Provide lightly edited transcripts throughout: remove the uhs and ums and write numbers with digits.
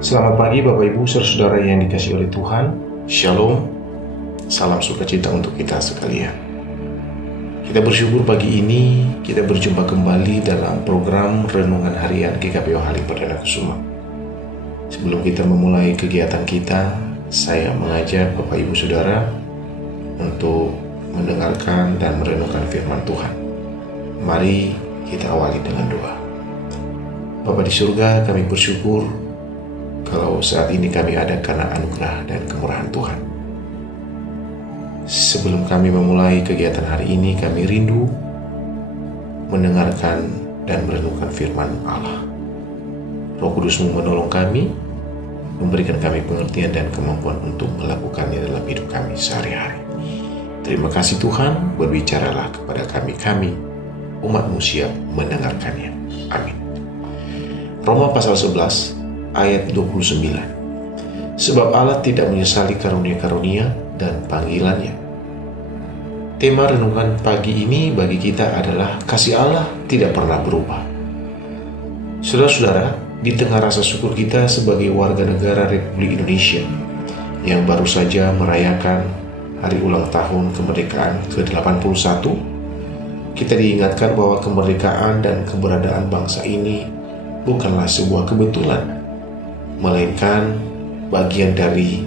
Selamat pagi Bapak Ibu saudara yang dikasihi oleh Tuhan. Shalom. Salam sukacita untuk kita sekalian. Kita bersyukur pagi ini kita berjumpa kembali dalam program Renungan Harian GKPO Halim Perdana Kusuma. Sebelum kita memulai kegiatan kita, saya mengajak Bapak Ibu Saudara untuk mendengarkan dan merenungkan firman Tuhan. Mari kita awali dengan doa. Bapa di surga, kami bersyukur kalau saat ini kami ada karena anugerah dan kemurahan Tuhan. Sebelum kami memulai kegiatan hari ini, kami rindu mendengarkan dan merenungkan firman Allah. Roh Kudus-Mu menolong kami, memberikan kami pengertian dan kemampuan untuk melakukannya dalam hidup kami sehari-hari. Terima kasih Tuhan, berbicaralah kepada kami umat-Mu siap mendengarkannya. Amin. Roma pasal 11 ayat 29. Sebab Allah tidak menyesali karunia-karunia dan panggilannya. Tema renungan pagi ini bagi kita adalah kasih Allah tidak pernah berubah. Saudara-saudara, di tengah rasa syukur kita sebagai warga negara Republik Indonesia yang baru saja merayakan hari ulang tahun kemerdekaan ke-81, kita diingatkan bahwa kemerdekaan dan keberadaan bangsa ini bukanlah sebuah kebetulan, melainkan bagian dari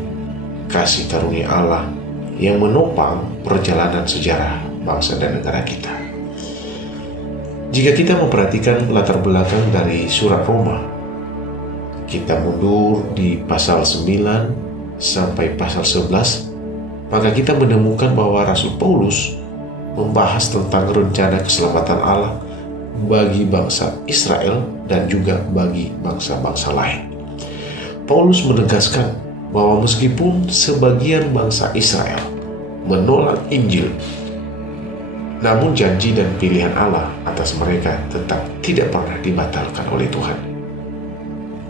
kasih karunia Allah yang menopang perjalanan sejarah bangsa dan negara kita. Jika kita memperhatikan latar belakang dari surat Roma, kita mundur di pasal 9 sampai pasal 11, maka kita menemukan bahwa Rasul Paulus membahas tentang rencana keselamatan Allah bagi bangsa Israel dan juga bagi bangsa-bangsa lain. Paulus menegaskan bahwa meskipun sebagian bangsa Israel menolak Injil, namun janji dan pilihan Allah atas mereka tetap tidak pernah dibatalkan oleh Tuhan.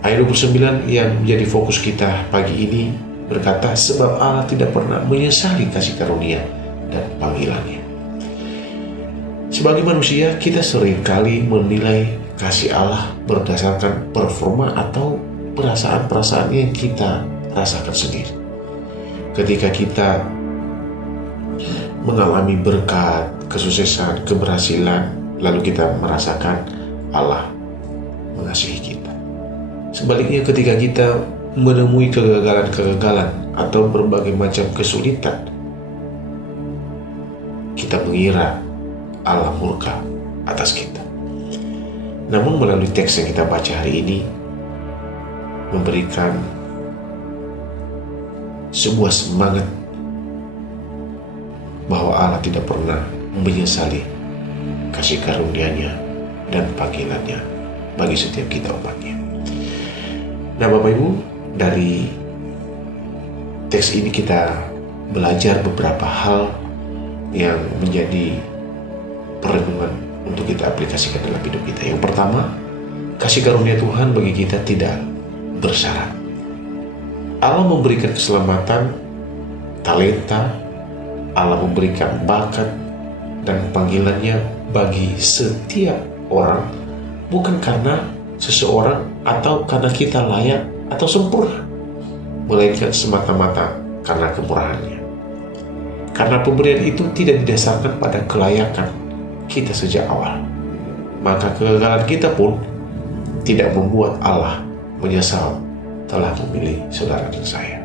Ayat 29 yang menjadi fokus kita pagi ini berkata, sebab Allah tidak pernah menyesali kasih karunia dan panggilannya. Sebagai manusia, kita seringkali menilai kasih Allah berdasarkan performa atau perasaan-perasaan yang kita rasakan sendiri. Ketika kita mengalami berkat, kesuksesan, keberhasilan, lalu kita merasakan Allah mengasihi kita. Sebaliknya, ketika kita menemui kegagalan-kegagalan atau berbagai macam kesulitan, kita mengira Allah murka atas kita. Namun melalui teks yang kita baca hari ini memberikan sebuah semangat bahwa Allah tidak pernah menyesali kasih karunia-Nya dan panggilannya bagi setiap kita umatnya. Nah Bapak Ibu, dari teks ini kita belajar beberapa hal yang menjadi perenungan untuk kita aplikasikan dalam hidup kita. Yang pertama, kasih karunia Tuhan bagi kita tidak bersyarat. Allah memberikan keselamatan, talenta, Allah memberikan bakat dan panggilannya bagi setiap orang, bukan karena seseorang atau karena kita layak atau sempurna, melainkan semata-mata karena kemurahannya. Karena pemberian itu tidak didasarkan pada kelayakan kita sejak awal, maka kegagalan kita pun tidak membuat Allah menyesal telah memilih saudara dan saya.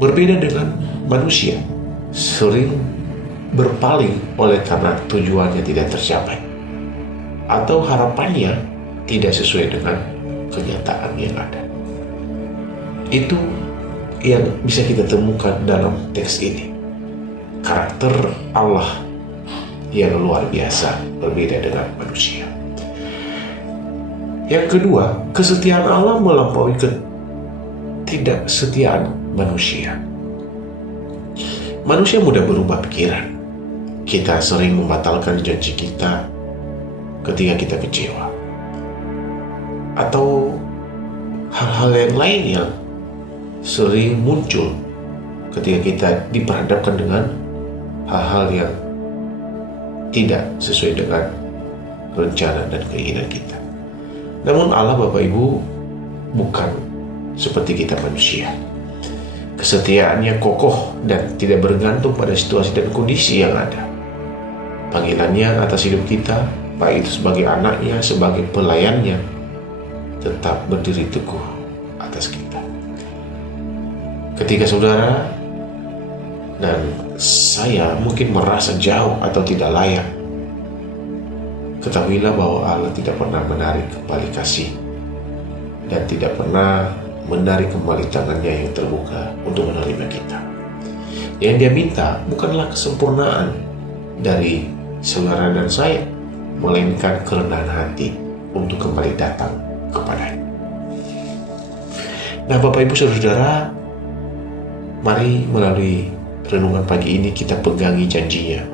Berbeda dengan manusia, sering berpaling oleh karena tujuannya tidak tercapai atau harapannya tidak sesuai dengan kenyataan yang ada. Itu yang bisa kita temukan dalam teks ini. Karakter Allah yang luar biasa berbeda dengan manusia. Yang kedua, kesetiaan Allah melampaui ketidaksetiaan manusia. Manusia mudah berubah pikiran. Kita sering membatalkan janji kita ketika kita kecewa, atau hal-hal yang lain yang sering muncul ketika kita diperhadapkan dengan hal-hal yang tidak sesuai dengan rencana dan keinginan kita. Namun Allah, Bapak Ibu, bukan seperti kita manusia. Kesetiaannya kokoh dan tidak bergantung pada situasi dan kondisi yang ada. Panggilannya atas hidup kita, baik itu sebagai anaknya, sebagai pelayannya, tetap berdiri teguh atas kita. Ketika saudara dan saya mungkin merasa jauh atau tidak layak, ketahuilah bahwa Allah tidak pernah menarik kembali kasih dan tidak pernah menarik kembali tangannya yang terbuka untuk menerima kita. Yang dia minta bukanlah kesempurnaan dari saudara dan saya, melainkan kerendahan hati untuk kembali datang kepadanya. Nah, Bapak Ibu Saudara, mari melalui renungan pagi ini kita pegangi janjinya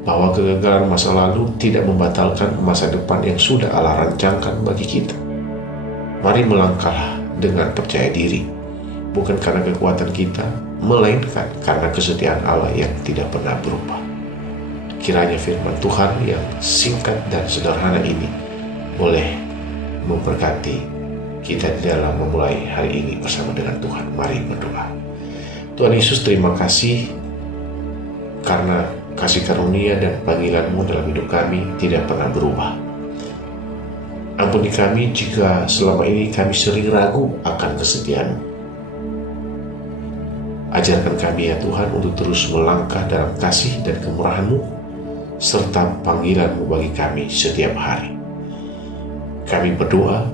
bahwa kegagalan masa lalu tidak membatalkan masa depan yang sudah Allah rancangkan bagi kita. Mari melangkah dengan percaya diri, bukan karena kekuatan kita, melainkan karena kesetiaan Allah yang tidak pernah berubah. Kiranya firman Tuhan yang singkat dan sederhana ini boleh memberkati kita di dalam memulai hari ini bersama dengan Tuhan. Mari berdoa. Tuhan Yesus, terima kasih karena kasih karunia dan panggilan-Mu dalam hidup kami tidak pernah berubah. Ampuni kami jika selama ini kami sering ragu akan kesetiaan-Mu. Ajarkan kami ya Tuhan untuk terus melangkah dalam kasih dan kemurahan-Mu serta panggilan-Mu bagi kami setiap hari. Kami berdoa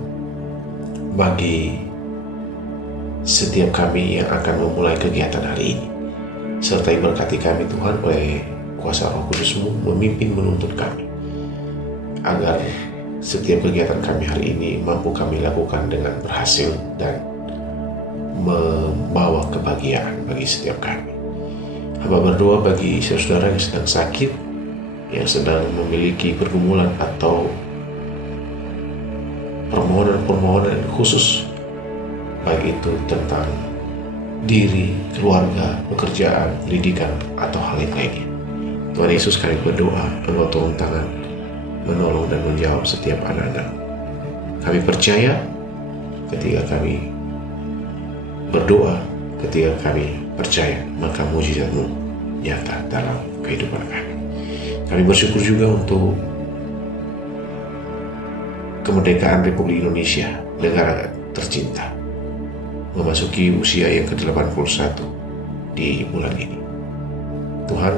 bagi setiap kami yang akan memulai kegiatan hari ini. Sertai berkati kami Tuhan oleh kuasa Roh Kudus-Mu memimpin menuntun kami, agar setiap kegiatan kami hari ini mampu kami lakukan dengan berhasil dan membawa kebahagiaan bagi setiap kami. Hamba berdoa bagi saudara yang sedang sakit, yang sedang memiliki pergumulan atau permohonan khusus, baik itu tentang diri, keluarga, pekerjaan, pendidikan, atau hal yang lainnya. Tuhan Yesus, kami berdoa, Engkau turun tangan, menolong dan menjawab setiap anak-anak. Kami percaya ketika kami berdoa, ketika kami percaya, maka mujizat-Mu nyata dalam kehidupan kami. Kami bersyukur juga untuk kemerdekaan Republik Indonesia, negara tercinta, memasuki usia yang ke-81 di bulan ini. Tuhan,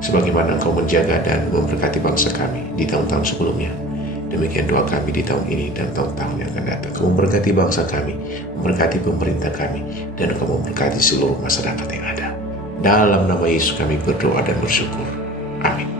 sebagaimana Engkau menjaga dan memberkati bangsa kami di tahun-tahun sebelumnya, demikian doa kami di tahun ini dan tahun-tahun yang akan datang. Engkau memberkati bangsa kami, memberkati pemerintah kami, dan Engkau memberkati seluruh masyarakat yang ada. Dalam nama Yesus kami berdoa dan bersyukur. Amin.